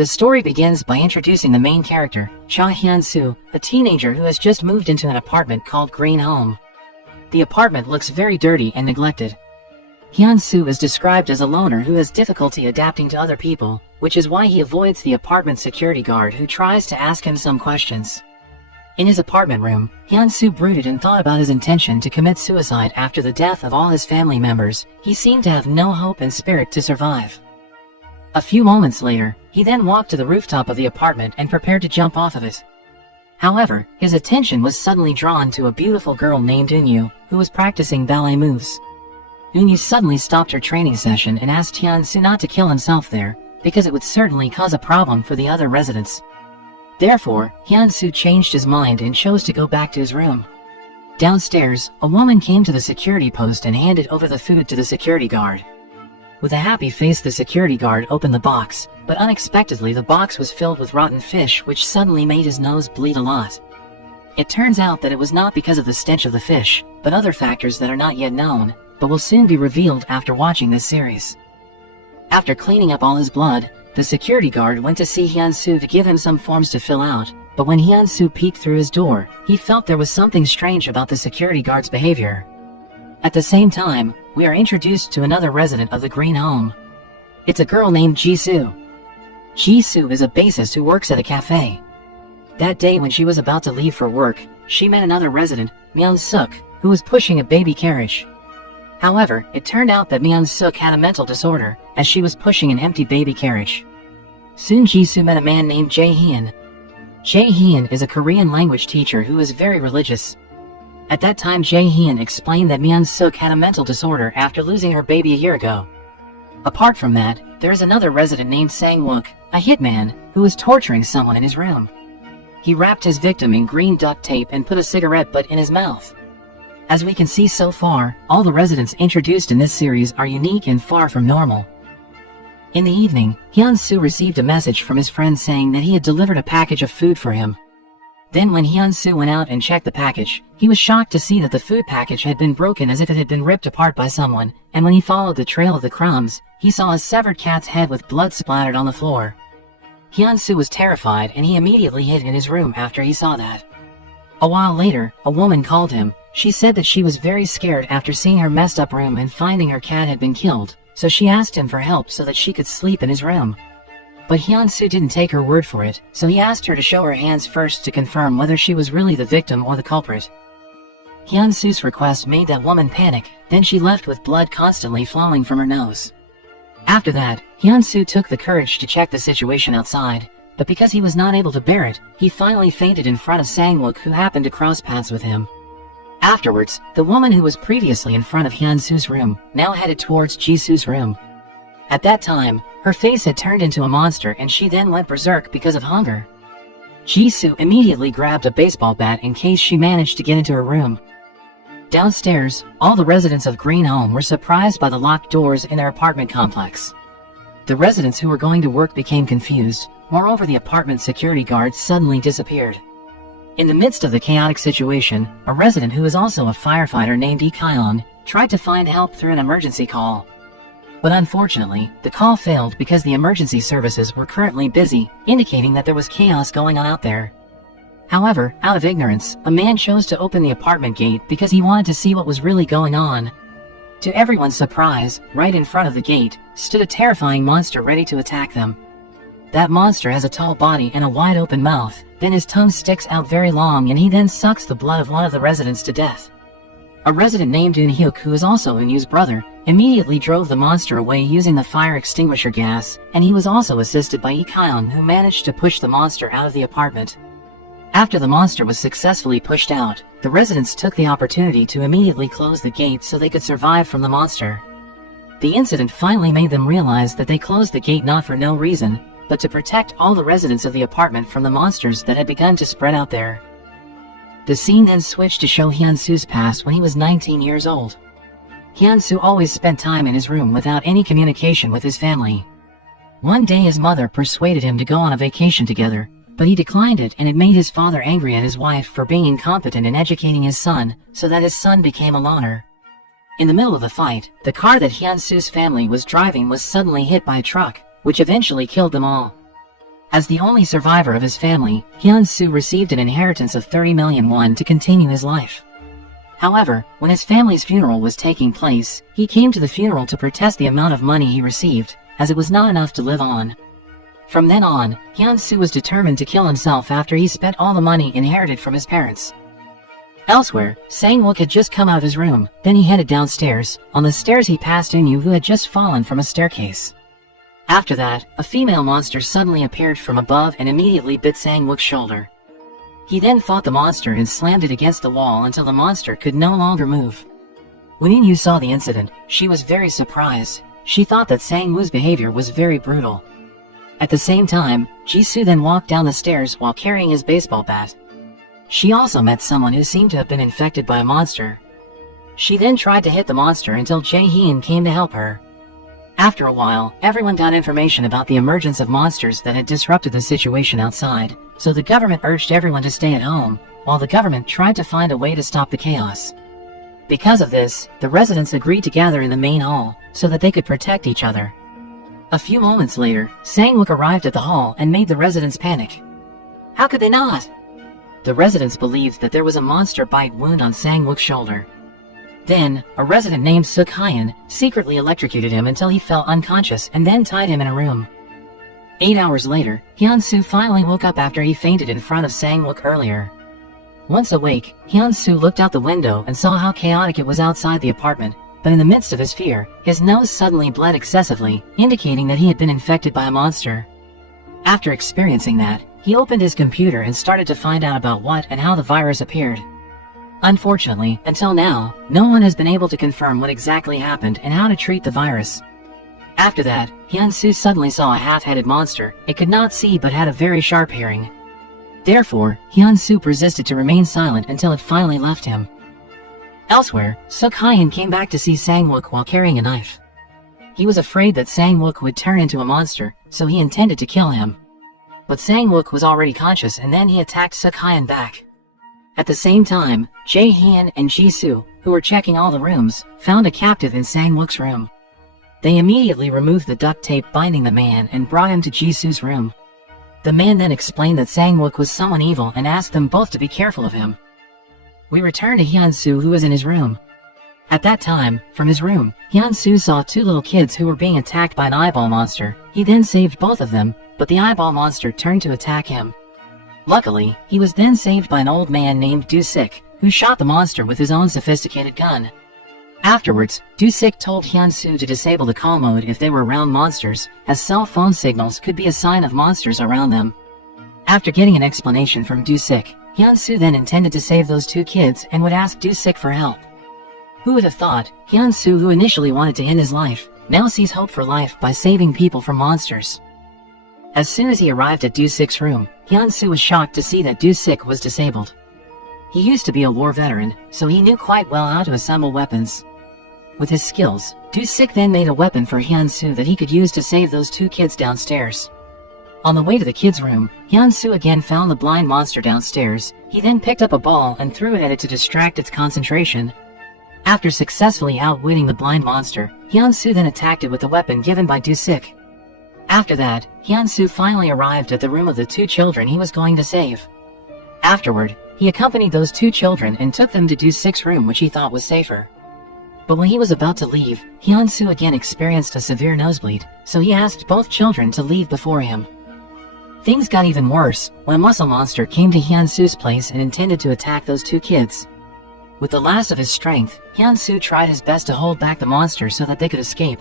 The story begins by introducing the main character, Cha Hyun-soo, a teenager who has just moved into an apartment called Green Home. The apartment looks very dirty and neglected. Hyun-soo is described as a loner who has difficulty adapting to other people, which is why he avoids the apartment security guard who tries to ask him some questions. In his apartment room, Hyun-soo brooded and thought about his intention to commit suicide after the death of all his family members. He seemed to have no hope and spirit to survive. A few moments later, he then walked to the rooftop of the apartment and prepared to jump off of it. However, his attention was suddenly drawn to a beautiful girl named Eunyu, who was practicing ballet moves. Eunyu suddenly stopped her training session and asked Hyun-soo not to kill himself there, because it would certainly cause a problem for the other residents. Therefore, Hyun-soo changed his mind and chose to go back to his room. Downstairs, a woman came to the security post and handed over the food to the security guard. With a happy face, the security guard opened the box, but unexpectedly the box was filled with rotten fish, which suddenly made his nose bleed a lot. It turns out that it was not because of the stench of the fish, but other factors that are not yet known, but will soon be revealed after watching this series. After cleaning up all his blood, the security guard went to see Hyun-soo to give him some forms to fill out, but when Hyun-soo peeked through his door, he felt there was something strange about the security guard's behavior. At the same time, we are introduced to another resident of the Green Home. It's a girl named Jisoo. Jisoo is a bassist who works at a cafe. That day when she was about to leave for work, she met another resident, Myung-suk, who was pushing a baby carriage. However, it turned out that Myung-suk had a mental disorder, as she was pushing an empty baby carriage. Soon Jisoo met a man named Jae-hyun. Jae-hyun is a Korean language teacher who is very religious. At that time, Jae-hyun explained that Myung-suk had a mental disorder after losing her baby a year ago. Apart from that, there is another resident named Sang-wook, a hitman, who is torturing someone in his room. He wrapped his victim in green duct tape and put a cigarette butt in his mouth. As we can see so far, all the residents introduced in this series are unique and far from normal. In the evening, Hyun-soo received a message from his friend saying that he had delivered a package of food for him. Then when Hyun-soo went out and checked the package, he was shocked to see that the food package had been broken as if it had been ripped apart by someone, and when he followed the trail of the crumbs, he saw a severed cat's head with blood splattered on the floor. Hyun-soo was terrified and he immediately hid in his room after he saw that. A while later, a woman called him. She said that she was very scared after seeing her messed up room and finding her cat had been killed, so she asked him for help so that she could sleep in his room. But Hyun-soo didn't take her word for it, so he asked her to show her hands first to confirm whether she was really the victim or the culprit. Hyun-soo's request made that woman panic, then she left with blood constantly flowing from her nose. After that, Hyun-soo took the courage to check the situation outside, but because he was not able to bear it, he finally fainted in front of Sang-wook, who happened to cross paths with him. Afterwards, the woman who was previously in front of Hyun-soo's room now headed towards Jisoo's room. At that time, her face had turned into a monster and she then went berserk because of hunger. Jisoo immediately grabbed a baseball bat in case she managed to get into her room. Downstairs, all the residents of Green Home were surprised by the locked doors in their apartment complex. The residents who were going to work became confused. Moreover, the apartment security guard suddenly disappeared. In the midst of the chaotic situation, a resident who is also a firefighter named Lee Kyung tried to find help through an emergency call. But unfortunately, the call failed because the emergency services were currently busy, indicating that there was chaos going on out there. However, out of ignorance, a man chose to open the apartment gate because he wanted to see what was really going on. To everyone's surprise, right in front of the gate, stood a terrifying monster ready to attack them. That monster has a tall body and a wide open mouth, then his tongue sticks out very long and he then sucks the blood of one of the residents to death. A resident named Eun-hyuk, who is also Eun-yu's brother, immediately drove the monster away using the fire extinguisher gas, and he was also assisted by Lee Kyung, who managed to push the monster out of the apartment. After the monster was successfully pushed out, the residents took the opportunity to immediately close the gate so they could survive from the monster. The incident finally made them realize that they closed the gate not for no reason, but to protect all the residents of the apartment from the monsters that had begun to spread out there. The scene then switched to show Hyun-soo's past when he was 19 years old. Hyun-soo always spent time in his room without any communication with his family. One day his mother persuaded him to go on a vacation together, but he declined it, and it made his father angry at his wife for being incompetent in educating his son, so that his son became a loner. In the middle of the fight, the car that Hyun-soo's family was driving was suddenly hit by a truck, which eventually killed them all. As the only survivor of his family, Hyun-soo received an inheritance of 30 million won to continue his life. However, when his family's funeral was taking place, he came to the funeral to protest the amount of money he received, as it was not enough to live on. From then on, Hyun-soo was determined to kill himself after he spent all the money inherited from his parents. Elsewhere, Sang-wook had just come out of his room, then he headed downstairs. On the stairs he passed Eun-yu, who had just fallen from a staircase. After that, a female monster suddenly appeared from above and immediately bit Sang-wook's shoulder. He then fought the monster and slammed it against the wall until the monster could no longer move. When Eun-yu saw the incident, she was very surprised. She thought that Sang-woo's behavior was very brutal. At the same time, Jisoo then walked down the stairs while carrying his baseball bat. She also met someone who seemed to have been infected by a monster. She then tried to hit the monster until Jae-hyun came to help her. After a while, everyone got information about the emergence of monsters that had disrupted the situation outside, so the government urged everyone to stay at home, while the government tried to find a way to stop the chaos. Because of this, the residents agreed to gather in the main hall, so that they could protect each other. A few moments later, Sang-wook arrived at the hall and made the residents panic. How could they not? The residents believed that there was a monster bite wound on Sang-wook's shoulder. Then, a resident named Suk-hyun secretly electrocuted him until he fell unconscious and then tied him in a room. 8 hours later, Hyun-soo finally woke up after he fainted in front of Sang-wook earlier. Once awake, Hyun-soo looked out the window and saw how chaotic it was outside the apartment, but in the midst of his fear, his nose suddenly bled excessively, indicating that he had been infected by a monster. After experiencing that, he opened his computer and started to find out about what and how the virus appeared. Unfortunately, until now, no one has been able to confirm what exactly happened and how to treat the virus. After that, Hyun-soo suddenly saw a half-headed monster. It could not see but had a very sharp hearing. Therefore, Hyun-soo persisted to remain silent until it finally left him. Elsewhere, Suk-hyun came back to see Sang-wook while carrying a knife. He was afraid that Sang-wook would turn into a monster, so he intended to kill him. But Sang-wook was already conscious and then he attacked Suk-hyun back. At the same time, Jae-hyun and Jisoo, who were checking all the rooms, found a captive in Sang-wook's room. They immediately removed the duct tape binding the man and brought him to Jisoo's room. The man then explained that Sang-wook was someone evil and asked them both to be careful of him. We returned to Hyun-soo, who was in his room. At that time, from his room, Hyun-soo saw 2 little kids who were being attacked by an eyeball monster. He then saved both of them, but the eyeball monster turned to attack him. Luckily, he was then saved by an old man named Do-sik, who shot the monster with his own sophisticated gun. Afterwards, Do-sik told Hyun-soo to disable the call mode if they were around monsters, as cell phone signals could be a sign of monsters around them. After getting an explanation from Do-sik, Hyun-soo then intended to save those 2 kids and would ask Do-sik for help. Who would have thought, Hyun-soo, who initially wanted to end his life, now sees hope for life by saving people from monsters. As soon as he arrived at Do-sik's room, Hyun-soo was shocked to see that Do-sik was disabled. He used to be a war veteran, so he knew quite well how to assemble weapons. With his skills, Do-sik then made a weapon for Hyun-soo that he could use to save those 2 kids downstairs. On the way to the kids' room, Hyun-soo again found the blind monster downstairs. He then picked up a ball and threw it at it to distract its concentration. After successfully outwitting the blind monster, Hyun-soo then attacked it with the weapon given by Do-sik. After that, Hyun-soo finally arrived at the room of the 2 children he was going to save. Afterward, he accompanied those 2 children and took them to Do-sik's room, which he thought was safer. But when he was about to leave, Hyun-soo again experienced a severe nosebleed, so he asked both children to leave before him. Things got even worse when a muscle monster came to Hyun-soo's place and intended to attack those 2 kids. With the last of his strength, Hyun-soo tried his best to hold back the monster so that they could escape.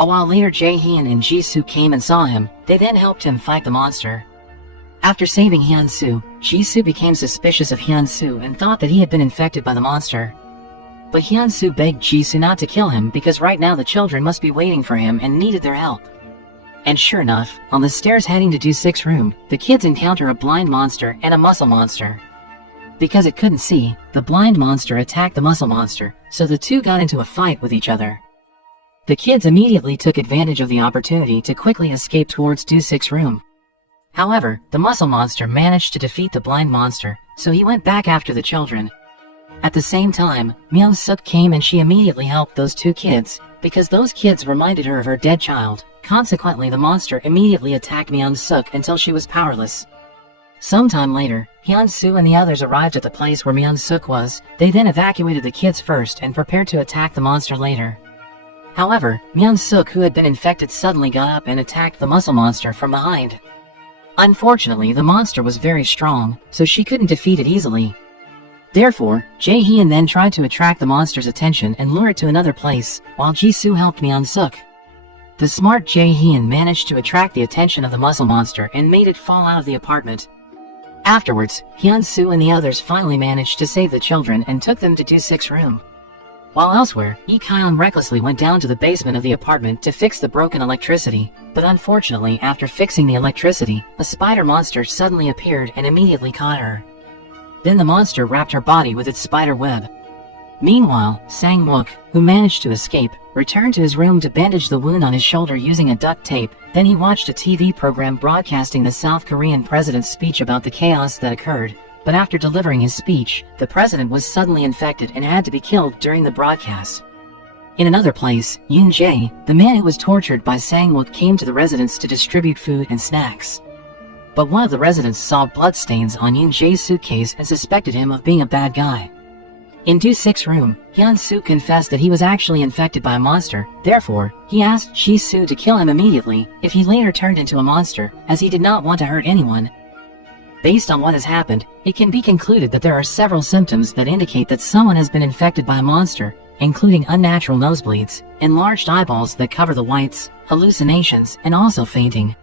A while later, Jae-hyun and Jisoo came and saw him. They then helped him fight the monster. After saving Hyun-soo, Jisoo became suspicious of Hyun-soo and thought that he had been infected by the monster. But Hyun-soo begged Jisoo not to kill him because right now the children must be waiting for him and needed their help. And sure enough, on the stairs heading to Do-sik's room, the kids encounter a blind monster and a muscle monster. Because it couldn't see, the blind monster attacked the muscle monster, so the 2 got into a fight with each other. The kids immediately took advantage of the opportunity to quickly escape towards Do-sik's room. However, the muscle monster managed to defeat the blind monster, so he went back after the children. At the same time, Myung-suk came and she immediately helped those two kids, because those kids reminded her of her dead child. Consequently, the monster immediately attacked Myung-suk until she was powerless. Sometime later, Hyun-soo and the others arrived at the place where Myung-suk was. They then evacuated the kids first and prepared to attack the monster later. However, Myung-suk, who had been infected, suddenly got up and attacked the muscle monster from behind. Unfortunately, the monster was very strong, so she couldn't defeat it easily. Therefore, Jae-hyun then tried to attract the monster's attention and lure it to another place, while Jisoo helped Myung-suk. The smart Jae-hyun managed to attract the attention of the muscle monster and made it fall out of the apartment. Afterwards, Hyun-soo and the others finally managed to save the children and took them to Do-sik's room. While elsewhere, Lee-kyung recklessly went down to the basement of the apartment to fix the broken electricity, but unfortunately, after fixing the electricity, a spider monster suddenly appeared and immediately caught her. Then the monster wrapped her body with its spider web. Meanwhile, Sang-wook, who managed to escape, returned to his room to bandage the wound on his shoulder using a duct tape. Then he watched a TV program broadcasting the South Korean president's speech about the chaos that occurred. But after delivering his speech, the president was suddenly infected and had to be killed during the broadcast. In another place, Yoon Jae, the man who was tortured by Sang-wook, came to the residence to distribute food and snacks. But one of the residents saw bloodstains on Yoon Jae's suitcase and suspected him of being a bad guy. In Do-sik's room, Hyun-soo confessed that he was actually infected by a monster. Therefore, he asked Jisoo to kill him immediately if he later turned into a monster, as he did not want to hurt anyone. Based on what has happened, it can be concluded that there are several symptoms that indicate that someone has been infected by a monster, including unnatural nosebleeds, enlarged eyeballs that cover the whites, hallucinations, and also fainting.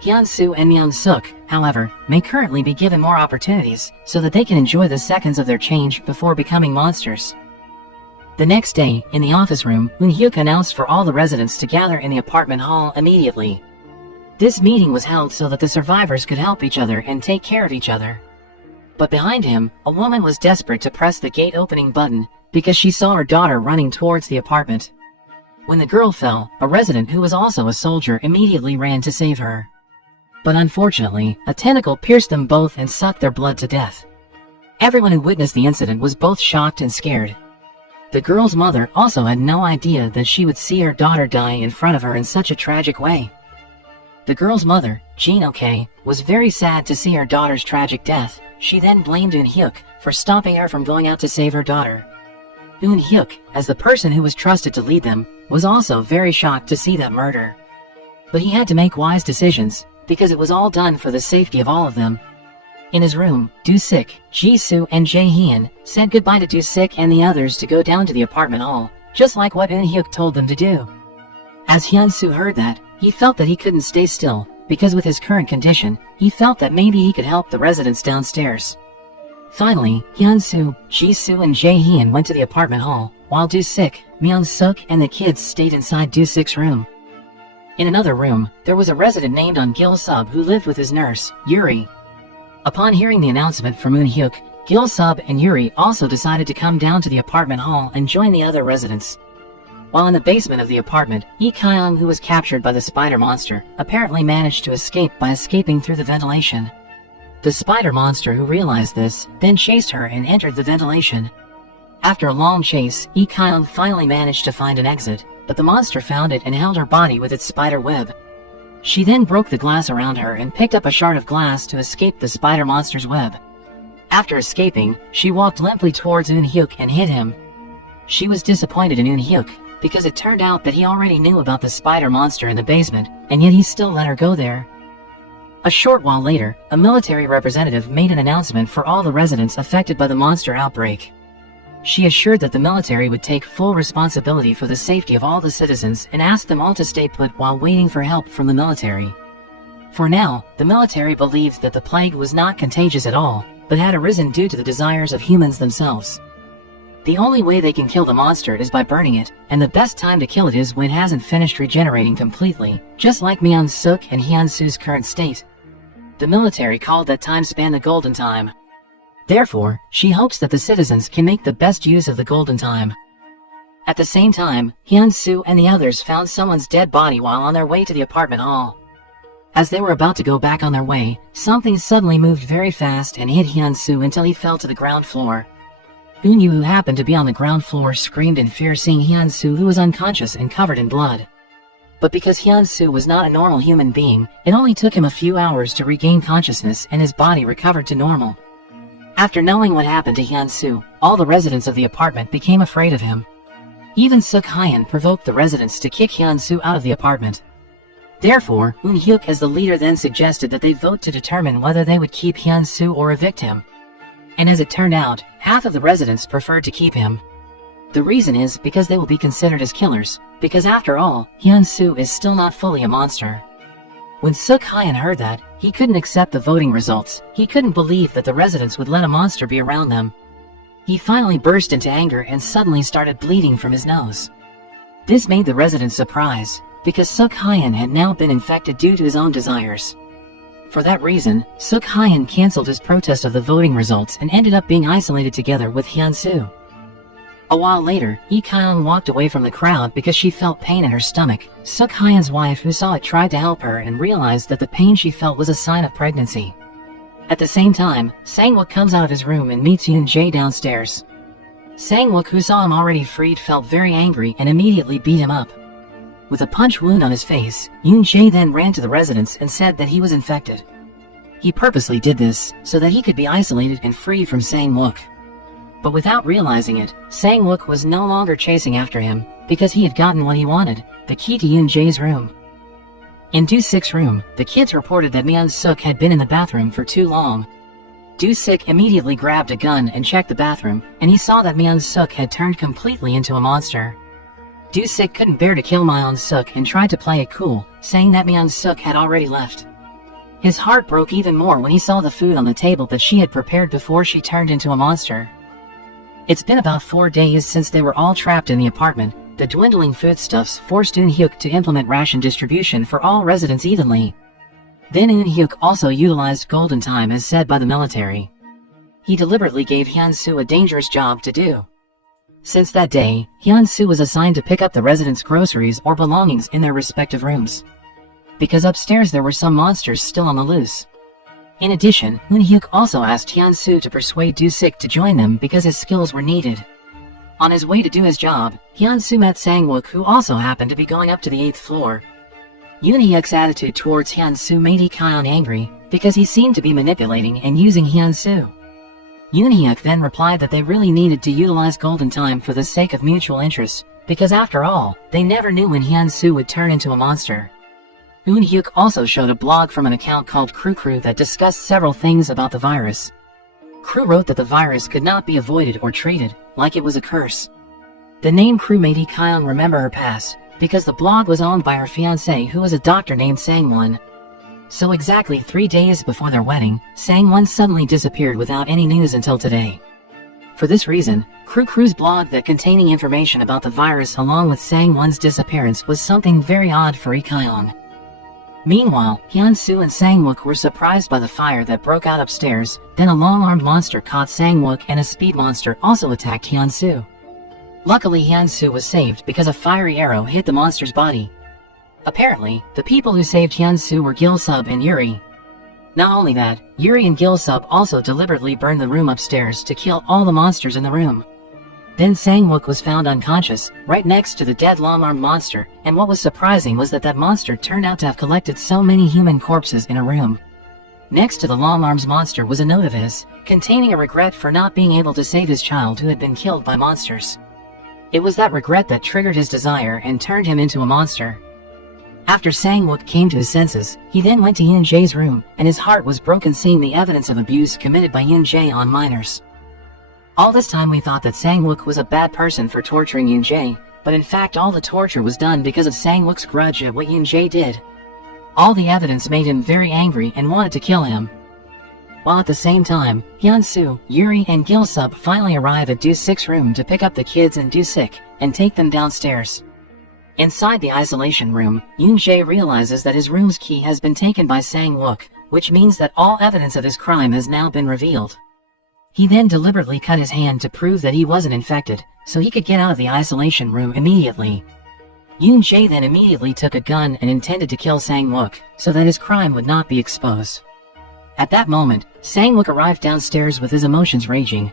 Hyun-soo and Myung-suk, however, may currently be given more opportunities so that they can enjoy the seconds of their change before becoming monsters. The next day, in the office room, Eun-hyuk announced for all the residents to gather in the apartment hall immediately. This meeting was held so that the survivors could help each other and take care of each other. But behind him, a woman was desperate to press the gate opening button because she saw her daughter running towards the apartment. When the girl fell, a resident who was also a soldier immediately ran to save her. But unfortunately, a tentacle pierced them both and sucked their blood to death. Everyone who witnessed the incident was both shocked and scared. The girl's mother also had no idea that she would see her daughter die in front of her in such a tragic way. The girl's mother, Jin Ok, was very sad to see her daughter's tragic death. She then blamed Eun-hyuk for stopping her from going out to save her daughter. Eun-hyuk, as the person who was trusted to lead them, was also very shocked to see that murder. But he had to make wise decisions, because it was all done for the safety of all of them. In his room, Do-sik, Jisoo, and Jae-hyun said goodbye to Do-sik and the others to go down to the apartment hall, just like what Eun-hyuk told them to do. As Hyun-soo heard that, he felt that he couldn't stay still, because with his current condition, he felt that maybe he could help the residents downstairs. Finally, Hyun-soo, Jisoo, and Jae-hyun went to the apartment hall, while Do-sik, Myung-suk, and the kids stayed inside Do-sik's room. In another room, there was a resident named Gil-sub who lived with his nurse, Yuri. Upon hearing the announcement from Eun-hyuk, Gil-sub and Yuri also decided to come down to the apartment hall and join the other residents. While in the basement of the apartment, Lee-kyung, who was captured by the spider monster, apparently managed to escape by escaping through the ventilation. The spider monster, who realized this, then chased her and entered the ventilation. After a long chase, Lee-kyung finally managed to find an exit, but the monster found it and held her body with its spider web. She then broke the glass around her and picked up a shard of glass to escape the spider monster's web. After escaping, she walked limply towards Eun-hyuk and hit him. She was disappointed in Eun-hyuk, because it turned out that he already knew about the spider monster in the basement, and yet he still let her go there. A short while later, a military representative made an announcement for all the residents affected by the monster outbreak. She assured that the military would take full responsibility for the safety of all the citizens and asked them all to stay put while waiting for help from the military. For now, the military believed that the plague was not contagious at all, but had arisen due to the desires of humans themselves. The only way they can kill the monster is by burning it, and the best time to kill it is when it hasn't finished regenerating completely, just like Myung-suk and Hyun-soo's current state. The military called that time span the golden time. Therefore, she hopes that the citizens can make the best use of the golden time. At the same time, Hyun-soo and the others found someone's dead body while on their way to the apartment hall. As they were about to go back on their way, something suddenly moved very fast and hit Hyun-soo until he fell to the ground floor. Eun-yu, who happened to be on the ground floor, screamed in fear seeing Hyun-soo, who was unconscious and covered in blood. But because Hyun-soo was not a normal human being, it only took him a few hours to regain consciousness and his body recovered to normal. After knowing what happened to Hyun-soo, all the residents of the apartment became afraid of him. Even Suk-hyun provoked the residents to kick Hyun-soo out of the apartment. Therefore, Eun-hyuk as the leader then suggested that they vote to determine whether they would keep Hyun-soo or evict him. And as it turned out, half of the residents preferred to keep him. The reason is because they will be considered as killers, because after all, Hyun-soo is still not fully a monster. When Suk-hyun heard that, he couldn't accept the voting results. He couldn't believe that the residents would let a monster be around them. He finally burst into anger and suddenly started bleeding from his nose. This made the residents surprised, because Suk-hyun had now been infected due to his own desires. For that reason, Suk-hyun cancelled his protest of the voting results and ended up being isolated together with Hyun-soo. A while later, Lee-kyung walked away from the crowd because she felt pain in her stomach. Suk-hyun's wife, who saw it, tried to help her and realized that the pain she felt was a sign of pregnancy. At the same time, Sang-wook comes out of his room and meets Yoon-jae downstairs. Sang-wook, who saw him already freed, felt very angry and immediately beat him up. With a punch wound on his face, Yoon-jae then ran to the residence and said that he was infected. He purposely did this so that he could be isolated and free from Sang-wook. But without realizing it, Sang-wook was no longer chasing after him, because he had gotten what he wanted, the key to Yoon-jae's room. In Do-sik's room, the kids reported that Myeon-suk had been in the bathroom for too long. Do-sik immediately grabbed a gun and checked the bathroom, and he saw that Myeon-suk had turned completely into a monster. Do-sik couldn't bear to kill Myeon-suk and tried to play it cool, saying that Myeon-suk had already left. His heart broke even more when he saw the food on the table that she had prepared before she turned into a monster. It's been about 4 days since they were all trapped in the apartment. The dwindling foodstuffs forced Eun-hyuk to implement ration distribution for all residents evenly. Then Eun-hyuk also utilized golden time as said by the military. He deliberately gave Hyun-soo a dangerous job to do. Since that day, Hyun-soo was assigned to pick up the residents' groceries or belongings in their respective rooms. Because upstairs there were some monsters still on the loose. In addition, Eun-hyuk also asked Hyun-soo to persuade Do-sik to join them because his skills were needed. On his way to do his job, Hyun-soo met Sang-wook, who also happened to be going up to the 8th floor. Eun-hyuk's attitude towards Hyun-soo made Lee-kyung angry, because he seemed to be manipulating and using Hyun-soo. Eun-hyuk then replied that they really needed to utilize golden time for the sake of mutual interest, because after all, they never knew when Hyun-soo would turn into a monster. Eun-hyuk also showed a blog from an account called Crew that discussed several things about the virus. Crew wrote that the virus could not be avoided or treated, like it was a curse. The name Crew made Lee-kyung remember her past, because the blog was owned by her fiancé, who was a doctor named Sang-won. So exactly 3 days before their wedding, Sang-won suddenly disappeared without any news until today. For this reason, Crew's blog that containing information about the virus along with Sang-won's disappearance was something very odd for Lee-kyung. Meanwhile, Hyun-soo and Sang-wook were surprised by the fire that broke out upstairs. Then a long-armed monster caught Sang-wook and a speed monster also attacked Hyun-soo. Luckily, Hyun-soo was saved because a fiery arrow hit the monster's body. Apparently, the people who saved Hyun-soo were Gil-sub and Yuri. Not only that, Yuri and Gil-sub also deliberately burned the room upstairs to kill all the monsters in the room. Then Sang-wook was found unconscious, right next to the dead long-armed monster, and what was surprising was that monster turned out to have collected so many human corpses in a room. Next to the long-arms monster was a note of his, containing a regret for not being able to save his child who had been killed by monsters. It was that regret that triggered his desire and turned him into a monster. After Sang-wook came to his senses, he then went to Yoon-jae's room, and his heart was broken seeing the evidence of abuse committed by Yoon-jae on minors. All this time we thought that Sang-wook was a bad person for torturing Yoon-jae, but in fact all the torture was done because of Sang-wook's grudge at what Yoon-jae did. All the evidence made him very angry and wanted to kill him. While at the same time, Hyun-soo, Yuri, and Gil-sub finally arrive at Do-sik's room to pick up the kids and Do-sik, and take them downstairs. Inside the isolation room, Yoon-jae realizes that his room's key has been taken by Sang-wook, which means that all evidence of his crime has now been revealed. He then deliberately cut his hand to prove that he wasn't infected, so he could get out of the isolation room immediately. Yoon-jae then immediately took a gun and intended to kill Sang-wook, so that his crime would not be exposed. At that moment, Sang-wook arrived downstairs with his emotions raging.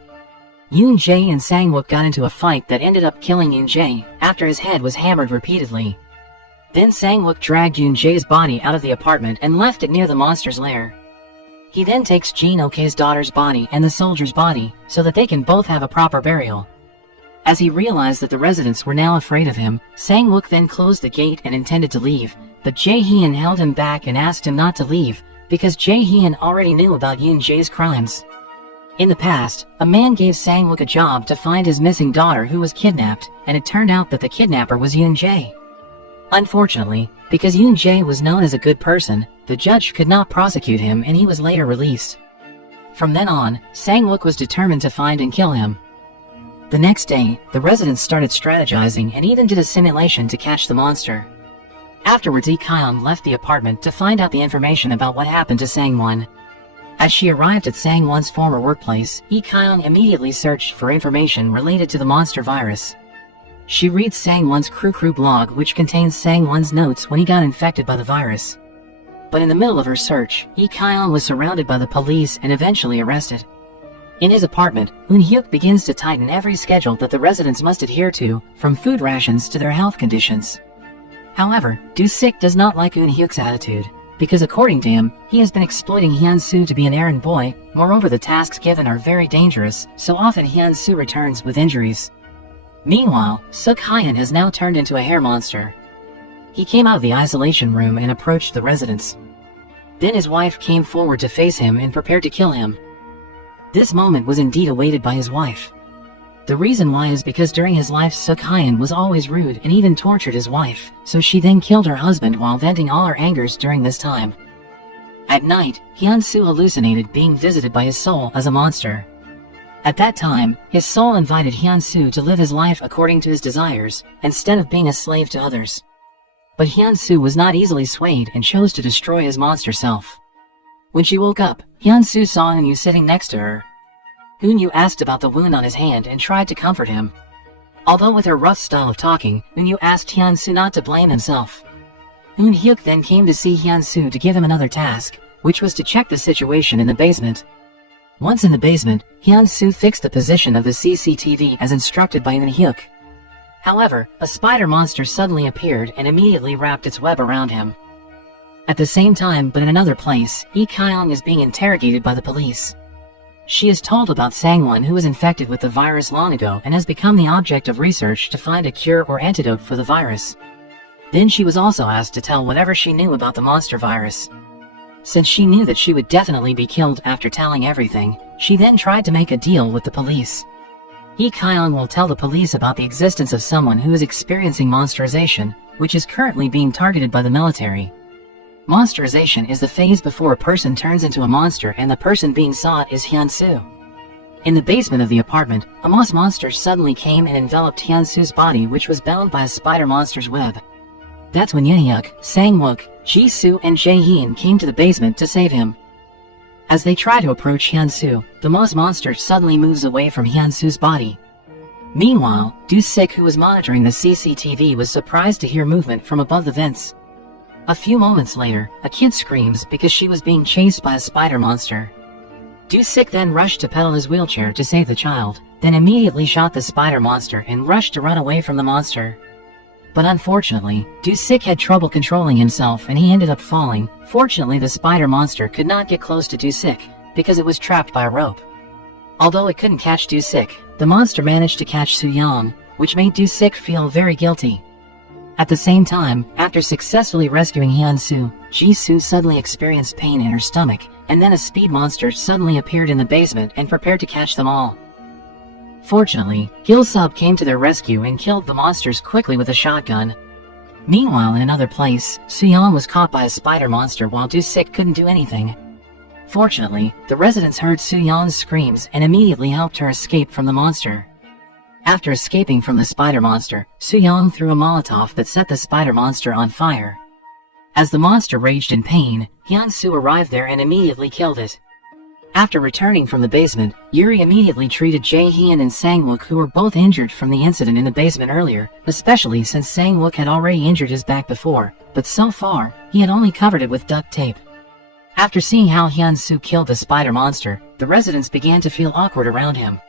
Yoon Jae and Sang-wook got into a fight that ended up killing Yoon Jae after his head was hammered repeatedly. Then Sang-wook dragged Yoon Jae's body out of the apartment and left it near the monster's lair. He then takes Jin Ok's daughter's body and the soldier's body so that they can both have a proper burial. As he realized that the residents were now afraid of him, Sang-wook then closed the gate and intended to leave, but Jae-hyun held him back and asked him not to leave because Jae-hyun already knew about Yoon Jae's crimes. In the past, a man gave Sang-wook a job to find his missing daughter who was kidnapped, and it turned out that the kidnapper was Yoon Jae. Unfortunately, because Yoon Jae was known as a good person, the judge could not prosecute him and he was later released. From then on, Sang-wook was determined to find and kill him. The next day, the residents started strategizing and even did a simulation to catch the monster. Afterwards, Lee Kyung left the apartment to find out the information about what happened to Sang-won. As she arrived at Sang-won's former workplace, Lee Kyung immediately searched for information related to the monster virus. She reads Sang-won's crew blog, which contains Sang-won's notes when he got infected by the virus. But in the middle of her search, Lee Kyung was surrounded by the police and eventually arrested. In his apartment, Eun-hyuk begins to tighten every schedule that the residents must adhere to, from food rations to their health conditions. However, Do-sik does not like Eun-hyuk's attitude, because according to him, he has been exploiting Hyun-soo to be an errand boy. Moreover, the tasks given are very dangerous, so often Hyun-soo returns with injuries. Meanwhile, Suk-hyun has now turned into a hair monster. He came out of the isolation room and approached the residents. Then his wife came forward to face him and prepared to kill him. This moment was indeed awaited by his wife. The reason why is because during his life Suk-hyun was always rude and even tortured his wife, so she then killed her husband while venting all her angers during this time. At night, Hyun-soo hallucinated being visited by his soul as a monster. At that time, his soul invited Hyun-soo to live his life according to his desires, instead of being a slave to others. But Hyun-soo was not easily swayed and chose to destroy his monster self. When she woke up, Hyun-soo saw Eun-yu sitting next to her. Eun-yu asked about the wound on his hand and tried to comfort him. Although with her rough style of talking, Eun-yu asked Hyun-soo not to blame himself. Eun-hyuk then came to see Hyun-soo to give him another task, which was to check the situation in the basement. Once in the basement, Hyun-soo fixed the position of the CCTV as instructed by Eun-hyuk. However, a spider monster suddenly appeared and immediately wrapped its web around him. At the same time, but in another place, Lee Kyung is being interrogated by the police. She is told about Sang-won, who was infected with the virus long ago and has become the object of research to find a cure or antidote for the virus. Then she was also asked to tell whatever she knew about the monster virus. Since she knew that she would definitely be killed after telling everything, she then tried to make a deal with the police. Lee Kyung will tell the police about the existence of someone who is experiencing monsterization, which is currently being targeted by the military. Monsterization is the phase before a person turns into a monster, and the person being sought is Hyun-soo. In the basement of the apartment, a moss monster suddenly came and enveloped Hyun-soo's body, which was bound by a spider monster's web. That's when Eun-hyuk, Sang-wook, Ji-soo and Jae-hyun came to the basement to save him. As they try to approach Hyun-soo, the moss monster suddenly moves away from Hyun-soo's body. Meanwhile, Do-sik, who was monitoring the CCTV, was surprised to hear movement from above the vents. A few moments later, a kid screams because she was being chased by a spider monster. Do-sik then rushed to pedal his wheelchair to save the child, then immediately shot the spider monster and rushed to run away from the monster. But unfortunately, Do-sik had trouble controlling himself and he ended up falling. Fortunately, the spider monster could not get close to Do-sik because it was trapped by a rope. Although it couldn't catch Do-sik, the monster managed to catch Soo-young, which made Do-sik feel very guilty. At the same time, after successfully rescuing Hyun-soo, Ji-soo suddenly experienced pain in her stomach, and then a speed monster suddenly appeared in the basement and prepared to catch them all. Fortunately, Gil-sub came to their rescue and killed the monsters quickly with a shotgun. Meanwhile, in another place, Soo-young was caught by a spider monster while Do-sik couldn't do anything. Fortunately, the residents heard Soo-young's screams and immediately helped her escape from the monster. After escaping from the spider monster, Soo-young threw a Molotov that set the spider monster on fire. As the monster raged in pain, Hyun-soo arrived there and immediately killed it. After returning from the basement, Yuri immediately treated Jae-hyun and Sang-wook, who were both injured from the incident in the basement earlier, especially since Sang-wook had already injured his back before, but so far, he had only covered it with duct tape. After seeing how Hyun-soo killed the spider monster, the residents began to feel awkward around him.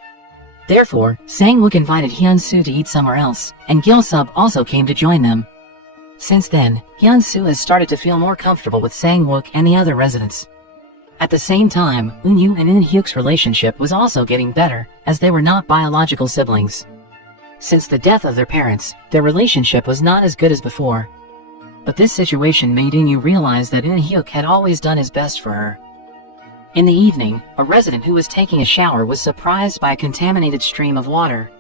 Therefore, Sang-wook invited Hyun-soo to eat somewhere else, and Gil-sub also came to join them. Since then, Hyun-soo has started to feel more comfortable with Sang-wook and the other residents. At the same time, Eun-yu and Eun-hyuk's relationship was also getting better, as they were not biological siblings. Since the death of their parents, their relationship was not as good as before. But this situation made Eun-yu realize that Eun-hyuk had always done his best for her. In the evening, a resident who was taking a shower was surprised by a contaminated stream of water.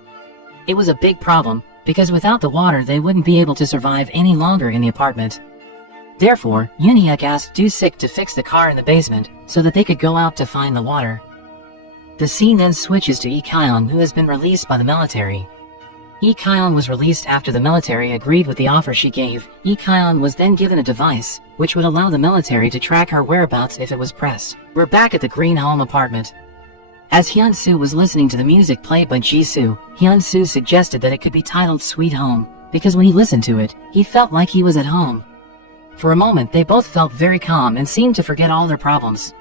It was a big problem, because without the water they wouldn't be able to survive any longer in the apartment. Therefore, Eun-hyuk asked Do-sik to fix the car in the basement, so that they could go out to find the water. The scene then switches to Lee-kyung, who has been released by the military. Lee-kyung was released after the military agreed with the offer she gave. Lee-kyung was then given a device, which would allow the military to track her whereabouts if it was pressed. We're back at the Green Home apartment. As Hyun-soo was listening to the music played by Jisoo, Hyun-soo suggested that it could be titled Sweet Home, because when he listened to it, he felt like he was at home. For a moment they both felt very calm and seemed to forget all their problems.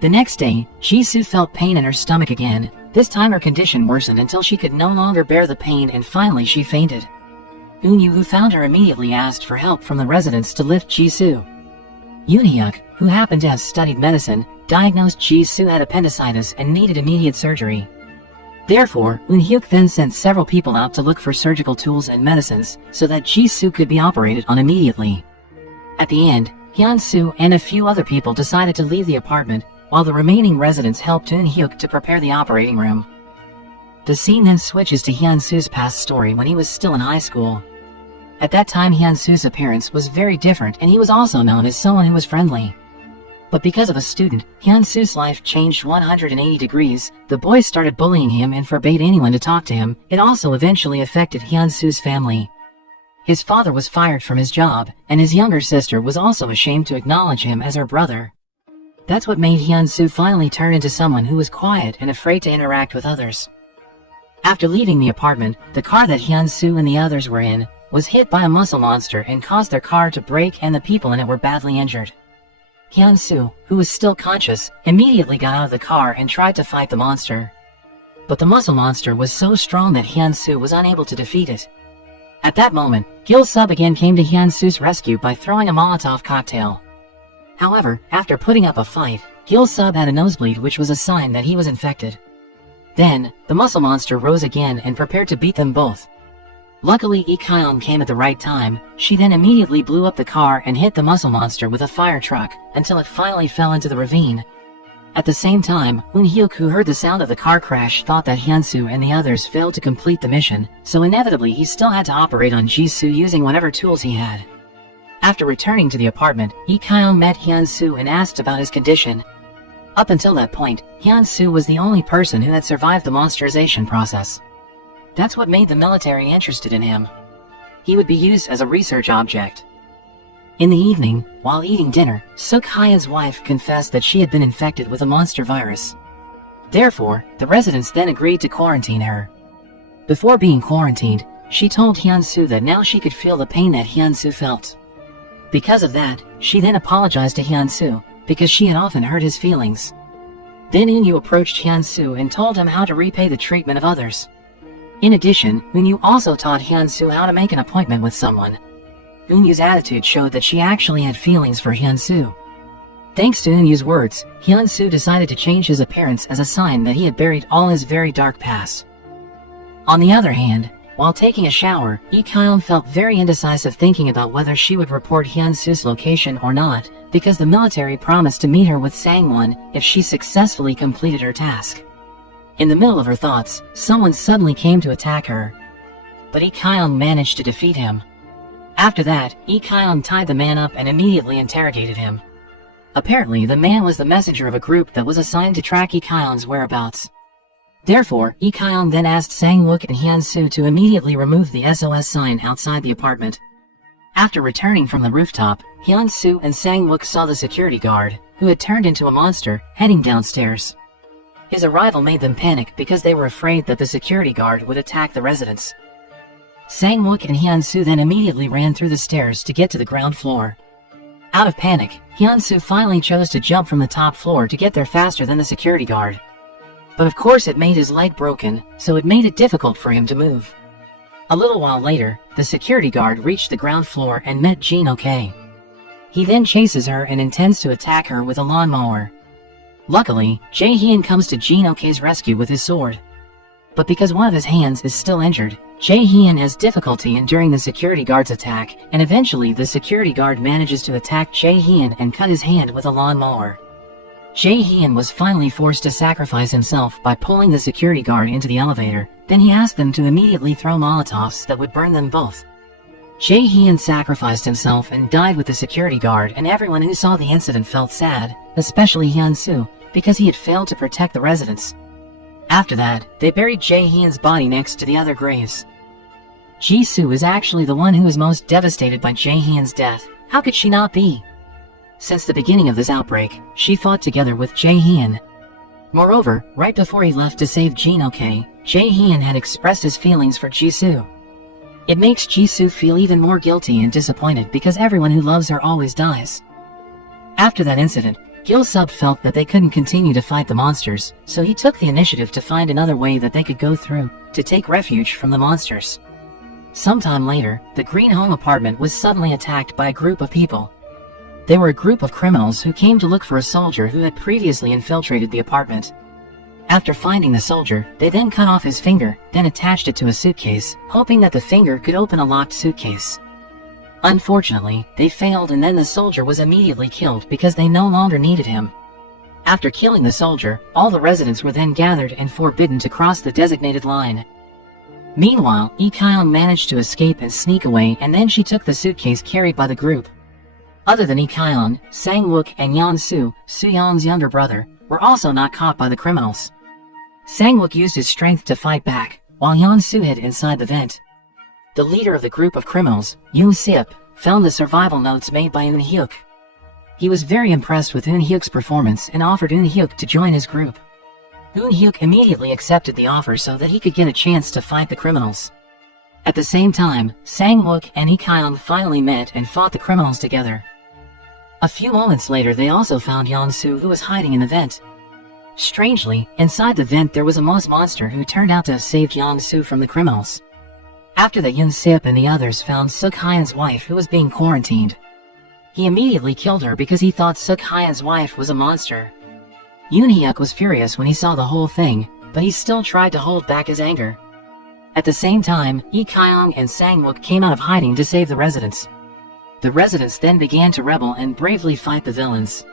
The next day, Jisoo felt pain in her stomach again. This time her condition worsened until she could no longer bear the pain and finally she fainted. Eun-yu, who found her, immediately asked for help from the residents to lift Jisoo. Eun-hyuk, who happened to have studied medicine, diagnosed Jisoo had appendicitis and needed immediate surgery. Therefore, Eun-hyuk then sent several people out to look for surgical tools and medicines so that Jisoo could be operated on immediately. At the end, Hyun-soo and a few other people decided to leave the apartment, while the remaining residents helped Eun-hyuk to prepare the operating room. The scene then switches to Hyun-soo's past story when he was still in high school. At that time Hyun-soo's appearance was very different and he was also known as someone who was friendly. But because of a student, Hyun-soo's life changed 180 degrees. The boys started bullying him and forbade anyone to talk to him. It also eventually affected Hyun-soo's family. His father was fired from his job, and his younger sister was also ashamed to acknowledge him as her brother. That's what made Hyun-soo finally turn into someone who was quiet and afraid to interact with others. After leaving the apartment, the car that Hyun-soo and the others were in was hit by a muscle monster and caused their car to break, and the people in it were badly injured. Hyun-soo, who was still conscious, immediately got out of the car and tried to fight the monster. But the muscle monster was so strong that Hyun-soo was unable to defeat it. At that moment, Gil-sub again came to Hyun-soo's rescue by throwing a Molotov cocktail. However, after putting up a fight, Gil-sub had a nosebleed, which was a sign that he was infected. Then, the muscle monster rose again and prepared to beat them both. Luckily, Lee-kyung came at the right time. She then immediately blew up the car and hit the muscle monster with a fire truck until it finally fell into the ravine. At the same time, Eun-hyuk, who heard the sound of the car crash, thought that Hyun-soo and the others failed to complete the mission, so inevitably he still had to operate on Jisoo using whatever tools he had. After returning to the apartment, Lee-kyung met Hyun-soo and asked about his condition. Up until that point, Hyun-soo was the only person who had survived the monsterization process. That's what made the military interested in him. He would be used as a research object. In the evening, while eating dinner, Suk-hye's wife confessed that she had been infected with a monster virus. Therefore, the residents then agreed to quarantine her. Before being quarantined, she told Hyun-soo that now she could feel the pain that Hyun-soo felt. Because of that, she then apologized to Hyun-soo, because she had often hurt his feelings. Then Eun-yu approached Hyun-soo and told him how to repay the treatment of others. In addition, Eun-yu also taught Hyun-soo how to make an appointment with someone. Eun-yu's attitude showed that she actually had feelings for Hyun-soo. Thanks to Eun-yu's words, Hyun-soo decided to change his appearance as a sign that he had buried all his very dark past. On the other hand, while taking a shower, Lee-kyung felt very indecisive, thinking about whether she would report Hyun-soo's location or not, because the military promised to meet her with Sang-won if she successfully completed her task. In the middle of her thoughts, someone suddenly came to attack her. But Lee-kyung managed to defeat him. After that, Lee-kyung tied the man up and immediately interrogated him. Apparently, the man was the messenger of a group that was assigned to track Lee-kyung's whereabouts. Therefore, Lee-kyung then asked Sang-wook and Hyun-soo to immediately remove the SOS sign outside the apartment. After returning from the rooftop, Hyun-soo and Sang-wook saw the security guard, who had turned into a monster, heading downstairs. His arrival made them panic because they were afraid that the security guard would attack the residents. Sang-wook and Hyun-soo then immediately ran through the stairs to get to the ground floor. Out of panic, Hyun-soo finally chose to jump from the top floor to get there faster than the security guard. but of course it made his leg broken, so it made it difficult for him to move. A little while later, the security guard reached the ground floor and met Jin Ok. He then chases her and intends to attack her with a lawnmower. Luckily, Jae-hyun comes to Jin Ok's rescue with his sword. But because one of his hands is still injured, Jae-hyun has difficulty enduring the security guard's attack, and eventually the security guard manages to attack Jae-hyun and cut his hand with a lawnmower. Jae-hyun was finally forced to sacrifice himself by pulling the security guard into the elevator. Then he asked them to immediately throw Molotovs that would burn them both. Jae-hyun sacrificed himself and died with the security guard, and everyone who saw the incident felt sad, especially Hyun-soo, because he had failed to protect the residents. After that, they buried Jae-hyun's body next to the other graves. Ji-soo is actually the one who was most devastated by Jae-hyun's death. How could she not be? Since the beginning of this outbreak, she fought together with Jae-hyun. Moreover, right before he left to save Jin Ok, Jae-hyun had expressed his feelings for Ji-soo. It makes Ji-soo feel even more guilty and disappointed because everyone who loves her always dies. After that incident, Gil-sub felt that they couldn't continue to fight the monsters, so he took the initiative to find another way that they could go through to take refuge from the monsters. Sometime later, the Green Home apartment was suddenly attacked by a group of people. They were a group of criminals who came to look for a soldier who had previously infiltrated the apartment. After finding the soldier, they then cut off his finger, then attached it to a suitcase, hoping that the finger could open a locked suitcase. Unfortunately, they failed, and then the soldier was immediately killed because they no longer needed him. After killing the soldier, all the residents were then gathered and forbidden to cross the designated line. Meanwhile, Lee-kyung managed to escape and sneak away, and then she took the suitcase carried by the group. Other than Lee-kyung, Sang-wook and Yeon-soo, Soo-yeon's younger brother, were also not caught by the criminals. Sang-wook used his strength to fight back, while Yeon-soo hid inside the vent. The leader of the group of criminals, Yoon-sip, found the survival notes made by Eun-hyuk. He was very impressed with Eun-hyuk's performance and offered Eun-hyuk to join his group. Eun-hyuk immediately accepted the offer so that he could get a chance to fight the criminals. At the same time, Sang-wook and Lee-kyung finally met and fought the criminals together. A few moments later, they also found Yeon-soo, who was hiding in the vent. Strangely, inside the vent there was a moss monster who turned out to have saved Yeon-soo from the criminals. After that, Yoon-sip and the others found Suk-hyen's wife, who was being quarantined. He immediately killed her because he thought Suk-hyen's wife was a monster. Yoon-hyuk was furious when he saw the whole thing, but he still tried to hold back his anger. At the same time, Lee-kyung and Sang-wook came out of hiding to save the residents. The residents then began to rebel and bravely fight the villains.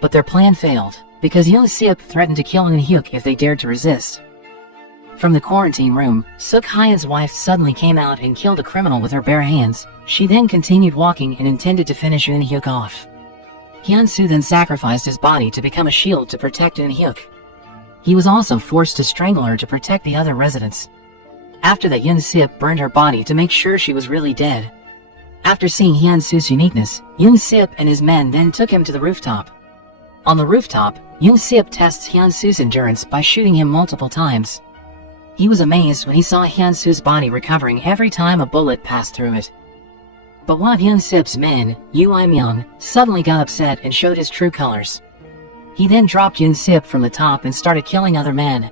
But their plan failed, because Yoon-sip threatened to kill Eun-hyuk if they dared to resist. From the quarantine room, Suk-hyen's wife suddenly came out and killed a criminal with her bare hands. She then continued walking and intended to finish Eun-hyuk off. Hyun-soo then sacrificed his body to become a shield to protect Eun-hyuk. He was also forced to strangle her to protect the other residents. After that, Yoon-sip burned her body to make sure she was really dead. After seeing Hyun-soo's uniqueness, Yoon-sip and his men then took him to the rooftop. On the rooftop, Yoon-sip tests Hyun-soo's endurance by shooting him multiple times. He was amazed when he saw Hyun-soo's body recovering every time a bullet passed through it. But one of Yoon-sip's men, Yoo Il-myung, suddenly got upset and showed his true colors. He then dropped Yoon-sip from the top and started killing other men.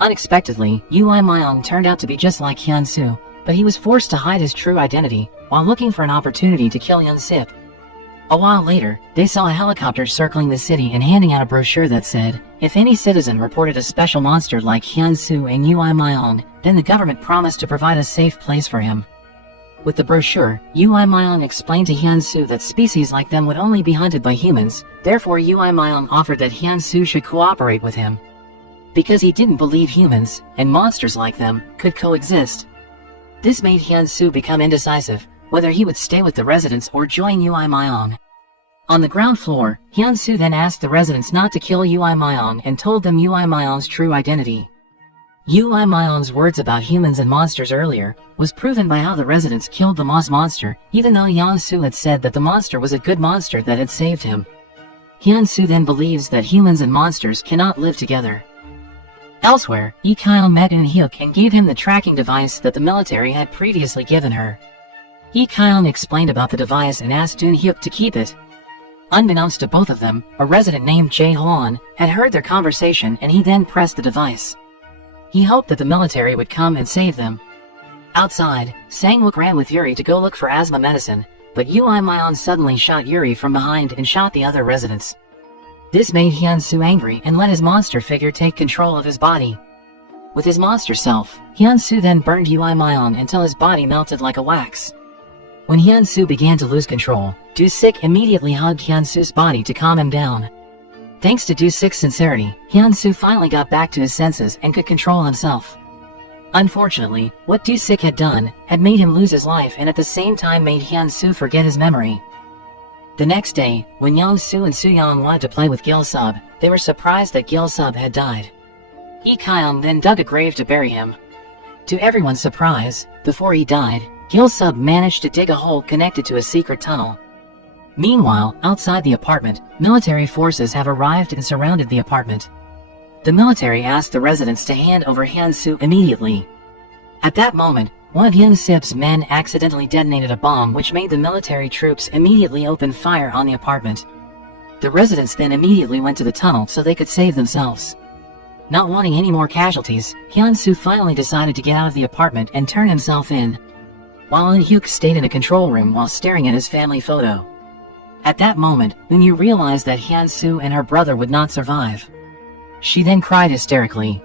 Unexpectedly, Yoo Il-myung turned out to be just like Hyun-soo, but he was forced to hide his true identity while looking for an opportunity to kill Yoon-sip. A while later, they saw a helicopter circling the city and handing out a brochure that said, if any citizen reported a special monster like Hyun-soo and Yoo Il-myung, then the government promised to provide a safe place for him. With the brochure, Yoo Il-myung explained to Hyun-soo that species like them would only be hunted by humans, therefore Yoo Il-myung offered that Hyun-soo should cooperate with him. Because he didn't believe humans, and monsters like them, could coexist. This made Hyun-soo become indecisive, whether he would stay with the residents or join Yoo Il-myung. On the ground floor, Hyun-soo then asked the residents not to kill Yoo Il-myung and told them Yoo Il-myung's true identity. Yoo Il-myung's words about humans and monsters earlier was proven by how the residents killed the moss monster, even though Hyun-soo had said that the monster was a good monster that had saved him. Hyun-soo then believes that humans and monsters cannot live together. Elsewhere, Lee-kyung met Eun-hyuk and gave him the tracking device that the military had previously given her. Lee-kyung explained about the device and asked Eun-hyuk to keep it. Unbeknownst to both of them, a resident named Jae Hwan had heard their conversation, and he then pressed the device. He hoped that the military would come and save them. Outside, Sang-wook ran with Yuri to go look for asthma medicine, but Ui-myeon suddenly shot Yuri from behind and shot the other residents. This made Hyun-soo angry and let his monster figure take control of his body. With his monster self, Hyun-soo then burned Ui-myeon until his body melted like a wax. When Hyun-soo began to lose control, Do-sik immediately hugged Hyun-soo's body to calm him down. Thanks to Do-sik's sincerity, Hyun-soo finally got back to his senses and could control himself. Unfortunately, what Do-sik had done had made him lose his life and at the same time made Hyun-soo forget his memory. The next day, when Young-soo and Soo-young wanted to play with Gil-sub, they were surprised that Gil-sub had died. Lee Kyung then dug a grave to bury him. To everyone's surprise, before he died, Gil-sub managed to dig a hole connected to a secret tunnel. Meanwhile, outside the apartment, military forces have arrived and surrounded the apartment. The military asked the residents to hand over Hyun-soo immediately. At that moment, one of Hyun-soo's men accidentally detonated a bomb which made the military troops immediately open fire on the apartment. The residents then immediately went to the tunnel so they could save themselves. Not wanting any more casualties, Hyun-soo finally decided to get out of the apartment and turn himself in. While In-hyuk stayed in a control room while staring at his family photo. At that moment, Eun-yu realized that Hyun-soo and her brother would not survive. She then cried hysterically.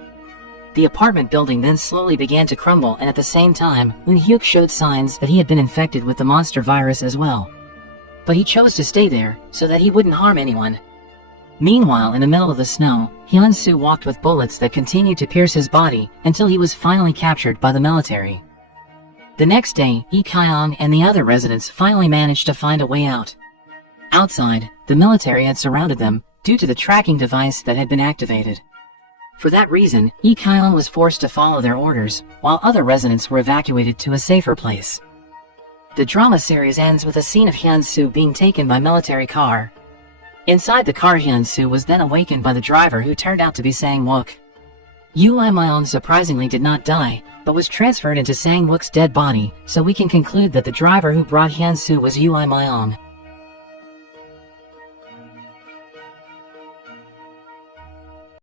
The apartment building then slowly began to crumble, and at the same time, In-hyuk showed signs that he had been infected with the monster virus as well. But he chose to stay there, so that he wouldn't harm anyone. Meanwhile, in the middle of the snow, Hyun-soo walked with bullets that continued to pierce his body until he was finally captured by the military. The next day, Lee Kyung and the other residents finally managed to find a way out. Outside, the military had surrounded them due to the tracking device that had been activated. For that reason, Lee Kyung was forced to follow their orders, while other residents were evacuated to a safer place. The drama series ends with a scene of Hyun-soo being taken by military car. Inside the car, Hyun-soo was then awakened by the driver, who turned out to be Sang-wook. Ui-myeon surprisingly did not die, but was transferred into Sang-wook's dead body, so we can conclude that the driver who brought Hyun-soo was Ui-myeon.